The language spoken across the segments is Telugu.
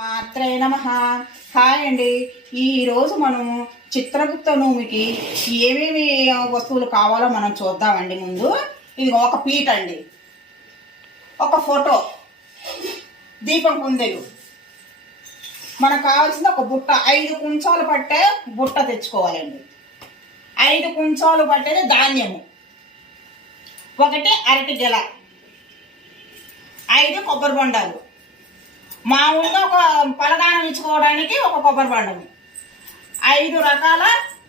మాత్రే నమ. హాయ్ అండి. ఈరోజు మనము చిత్రగుప్త నూమికి ఏమేమి వస్తువులు కావాలో మనం చూద్దామండి ముందు. ఇది ఒక పీట అండి. ఒక ఫోటో. దీపం కుందెలు. మనకు కావాల్సింది ఒక బుట్ట. ఐదు కుంచాలు పట్టే బుట్ట తెచ్చుకోవాలండి. ఐదు కుంచాలు పట్టేది ధాన్యము. ఒకటి అరటి గెల. ఐదు కొబ్బరి బొండాలు. మా ఊళ్ళో ఒక పలదానం ఇచ్చుకోవడానికి ఒక కొబ్బరి పండు. ఐదు రకాల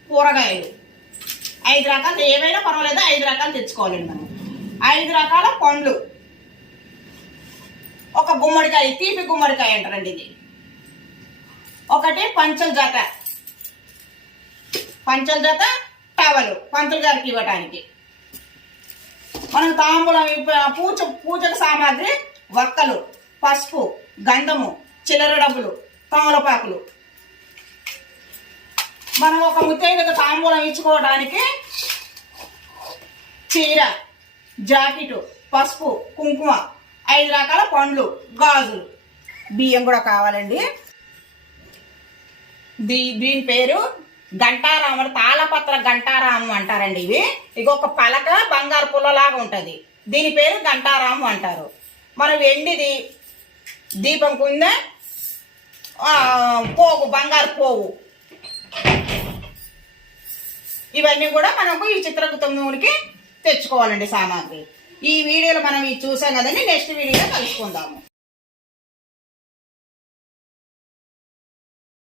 కూరగాయలు. ఐదు రకాలు ఏవైనా పర్వాలేదు ఐదు రకాలు తెచ్చుకోవాలండి మనం. ఐదు రకాల పండ్లు. ఒక గుమ్మడికాయ తీపి గుమ్మడికాయ అంటారండి ఇది. ఒకటి పంచల జత పంచల జత టవలు పంతులు గారికి ఇవ్వటానికి. మనం తాంబూలం పూజ పూజకు సామాగ్రి వక్కలు పసుపు గంధము చిల్లర డబ్బులు కమలపాకులు మనం ఒక ముత్తైదుకు తాంబూలం ఇచ్చుకోవడానికి చీర జాకెటు పసుపు కుంకుమ ఐదు రకాల పండ్లు గాజులు. బియ్యం కూడా కావాలండి. దీ దీని పేరు గంటారాము తాళపత్ర గంటారాము అంటారండి ఇవి. ఇక ఒక పలక బంగారు పుల్లలాగా ఉంటుంది. దీని పేరు గంటారాము అంటారు. మనం ఎండిది దీపం కుంద పోగు బంగారు పోగు. ఇవన్నీ కూడా మనకు ఈ చిత్రగుప్తంకి తెచ్చుకోవాలండి సామాగ్రి. ఈ వీడియోలో మనం ఇది చూసాం కదండి నెక్స్ట్ వీడియోలో కలుసుకుందాము.